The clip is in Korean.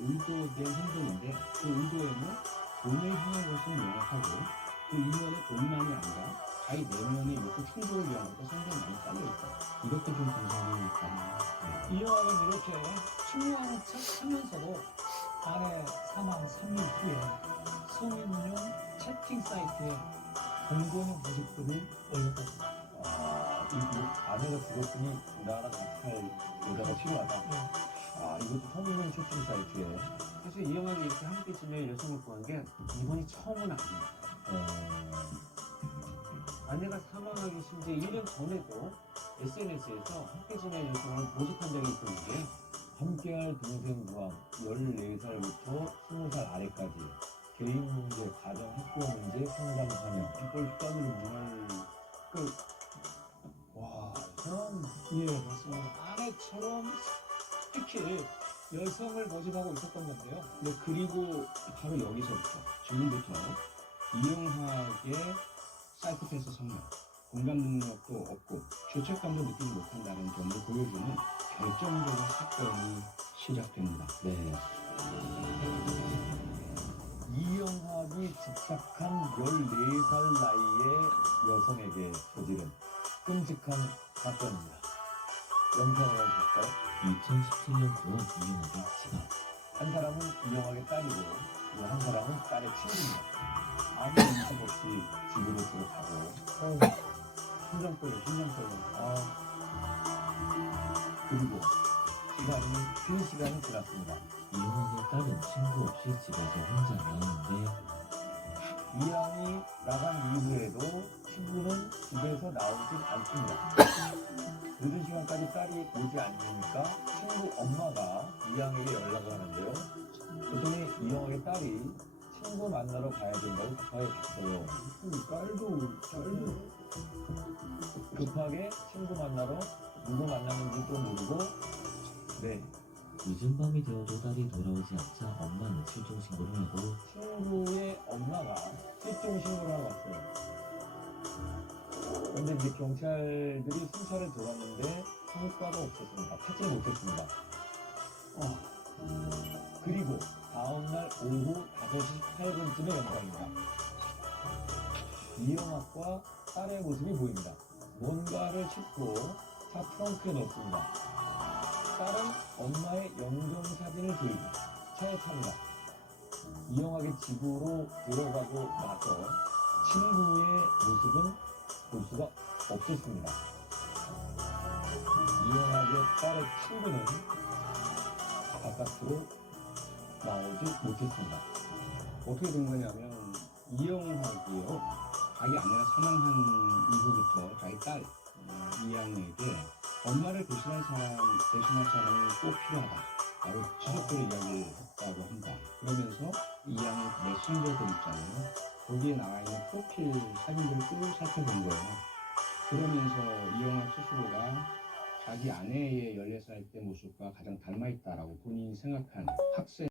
의도된 행동인데 그 의도에는 돈을 향한 것은 명확하고 그 이면에 돈만이 아니라 자기 내면의 욕구 충족을 위한 것도 상당히 많이 깔려 있다. 이렇게 좀 분석이 있다. 이 영화는 이렇게 충무하는 척 하면서도 아내 사망 3일 후에 성인용 채팅 사이트에 공고는 모습들을 올렸다. 아, 이거 아내가 죽었으니 나랑 같이 살 여자가 필요하다. 네. 아, 이것도 성인용 채팅 사이트에. 사실 이 영화는 이렇게 함께 지낼 여성을 구한 게 이번이 처음은 아닙니다. 어, 아내가 사망하기 심지어 1년 전에도 SNS에서 함께 지낼 여성을 모집한 적이 있었는데 함께할 동생 구함 14살부터 20살 아래까지 개인 문제, 가정, 학교 문제, 상담 사냥 이걸 떠는 그 와, 참 예, 맞습니다. 아내처럼 특히 여성을 모집하고 있었던 건데요. 네, 그리고 바로 여기서부터 지금부터 이영학의 사이코패스 성격, 공감 능력도 없고 죄책감도 느끼지 못한다는 점을 보여주는 결정적인 사건이 시작됩니다. 네. 이영학이 집착한 14살 나이의 여성에게 저지른 끔찍한 사건입니다. 영상을 볼까요? 2017년 9월 이윤학의 지갑 한 사람은 이영학의 딸이고 또 한 사람은 딸의 친구입니다. 아무 인식 없이 집으로 들어가고 어, 심장 떨려 심장 떨려 아 그리고 시간이 긴 시간이 지났습니다. 이윤학의 딸은 친구 없이 집에서 혼자 나오는데 이양이 나간 이후에도 친구는 집에서 나오질 않습니다. 늦은 시간까지 딸이 오지 않으니까 친구 엄마가 이양에게 연락을 하는데요. 그랬더니 이양의 딸이 친구 만나러 가야 된다고 급하게 갔어요. 딸도 딸도 급하게 친구 만나러 누구 만나는지도 모르고 네 늦은 밤이 되어도 딸이 돌아오지 않자 엄마는 실종 신고를 하고 친구의 실종 신고를 하러 왔어요. 그런데 이제 경찰들이 순찰을 들어왔는데 성과가 없었습니다. 찾지 못했습니다. 어, 그리고 다음날 오후 5시 8분쯤의 영상입니다. 이영학과 딸의 모습이 보입니다. 뭔가를 싣고 차 트렁크에 넣습니다. 딸은 엄마의 영정 사진을 들고 차에 탑니다. 이영학의 집으로 들어가고 나서 친구의 모습은 볼 수가 없었습니다. 이영학의 딸의 친구는 바깥으로 나오지 못했습니다. 어떻게 된 거냐면 이영학이요 자기 아내가 사망한 이후부터 자기 딸 어, 이양에게 엄마를 대신할 사람 대신할 사람이 꼭 필요하다. 바로 지속적으로 이야기를 했다고 한다. 그러면서 이 양의 메신저들 있잖아요. 거기에 나와 있는 프로필 사진들을 쭉 살펴본 거예요. 그러면서 이영학 스스로가 자기 아내의 14살 때 모습과 가장 닮아있다라고 본인이 생각한 학생